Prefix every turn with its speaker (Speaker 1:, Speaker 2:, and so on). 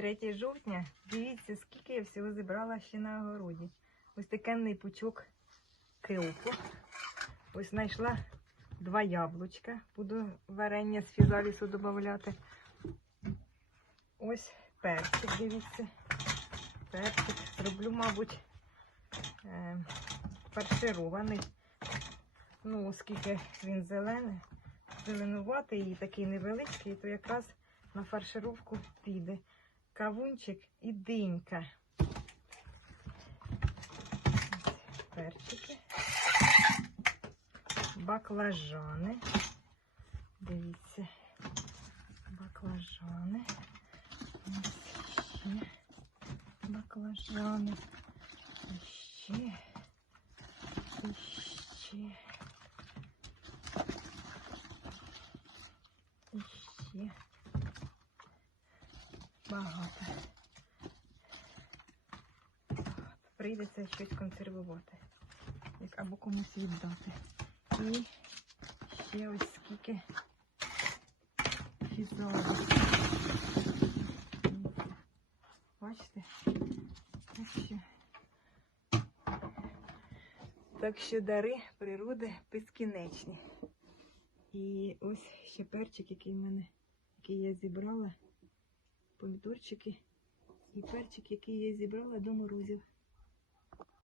Speaker 1: 3 жовтня. Дивіться, скільки я всього зібрала ще на огороді. Ось такенний пучок килку. Ось знайшла два яблучка. Буду варення з фізалісу додавати. Ось перчик, дивіться. Перчик. Зроблю, мабуть, е, фарширований. Ну, оскільки він зелений, зеленуватий і такий невеличкий, то якраз на фаршировку піде кавунчик і динька. Перчики, баклажани. Дивіться, баклажани. Ще баклажани. І ще. І ще. І ще. Багато. Прийдеться щось консервувати. Як або комусь віддати. І ще ось скільки фізали. Бачите? Так що, так що дари природи безкінечні. І ось ще перчик, який в мене, який я зібрала помідорчики і перчик, який я зібрала до морозів.